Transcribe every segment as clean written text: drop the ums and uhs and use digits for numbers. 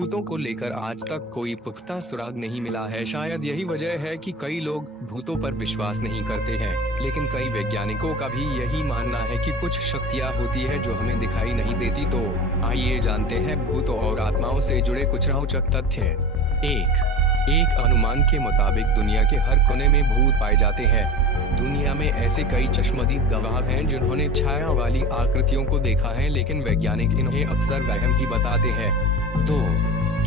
भूतों को लेकर आज तक कोई पुख्ता सुराग नहीं मिला है। शायद यही वजह है कि कई लोग भूतों पर विश्वास नहीं करते हैं, लेकिन कई वैज्ञानिकों का भी यही मानना है कि कुछ शक्तियां होती है जो हमें दिखाई नहीं देती। तो आइए जानते हैं भूतों और आत्माओं से जुड़े कुछ रोचक तथ्य। एक अनुमान के मुताबिक दुनिया के हर कोने में भूत पाए जाते हैं। दुनिया में ऐसे कई चश्मदीद गवाह हैं जिन्होंने छाया वाली आकृतियों को देखा है, लेकिन वैज्ञानिक इन्हें अक्सर वहम ही बताते हैं। तो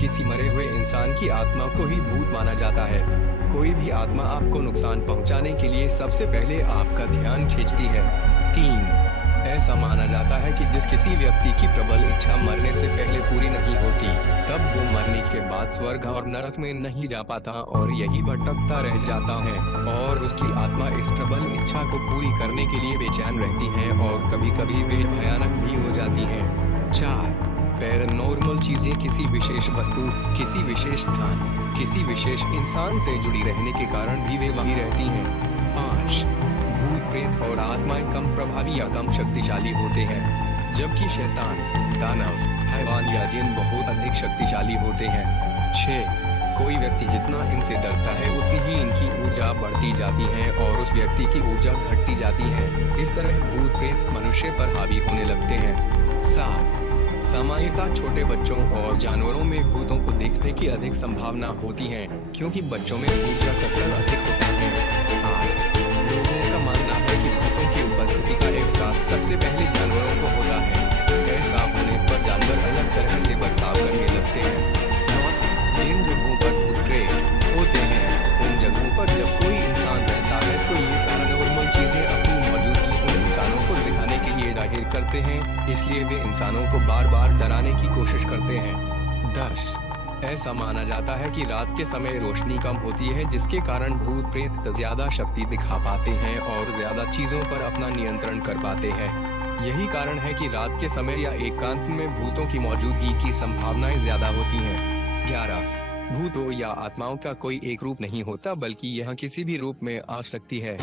किसी मरे हुए इंसान की आत्मा को ही भूत माना जाता है। कोई भी आत्मा आपको नुकसान पहुंचाने के लिए सबसे पहले आपका ध्यान खींचती है। 3. ऐसा माना जाता है कि जिस किसी व्यक्ति की प्रबल इच्छा मरने से पहले पूरी नहीं होती, तब वो मरने के बाद स्वर्ग और नरक में नहीं जा पाता और यही भटकता रह जाता है, और उसकी आत्मा इस प्रबल इच्छा को पूरी करने के लिए बेचैन रहती है और कभी-कभी वे भयानक भी हो जाती हैं। 4. पैरानॉर्मल चीजें किसी विशेष वस्तु, किसी विशेष स्थान, किसी विशेष इंसान से जुड़ी रहने के कारण भी वे वहीं रहती हैं। 5. भूत प्रेत और आत्माएं कम प्रभावी या कम शक्तिशाली होते हैं, जबकि शैतान, दानव, हैवान या जिन बहुत अधिक शक्तिशाली होते हैं। 6. कोई व्यक्ति जितना इनसे डरता है उतनी ही इनकी ऊर्जा बढ़ती जाती है और उस व्यक्ति की ऊर्जा घटती जाती है। इस तरह भूत प्रेत मनुष्य पर हावी होने लगते हैं। 7. सामान्यतः छोटे बच्चों और जानवरों में भूतों को देखने की अधिक संभावना होती है, क्योंकि बच्चों में ऊर्जा का स्तर अधिक होता है। 8. लोगों का मानना है कि भूतों की उपस्थिति का एहसास सबसे पहले जानवरों को होता है। ऐसा होने पर जानवर अलग तरह से बर्ताव करने लगते हैं। 9. जिन जगहों पर भूत प्रेत होते हैं, उन जगहों पर जब कोई इंसान रहता है तो ये पैरानॉर्मल चीजें अपनी मौजूदगी उन इंसानों को दिखाने के लिए जाहिर करते हैं, इसलिए वे इंसानों को बार बार डराने की कोशिश करते हैं। 10. ऐसा माना जाता है कि रात के समय रोशनी कम होती है, जिसके कारण भूत प्रेत ज्यादा शक्ति दिखा पाते हैं और ज्यादा चीजों पर अपना नियंत्रण कर पाते हैं। यही कारण है कि रात के समय या एकांत में भूतों की मौजूदगी की संभावनाएं ज्यादा होती हैं। 11. भूतों या आत्माओं का कोई एक रूप नहीं होता, बल्कि यह किसी भी रूप में आ सकती है।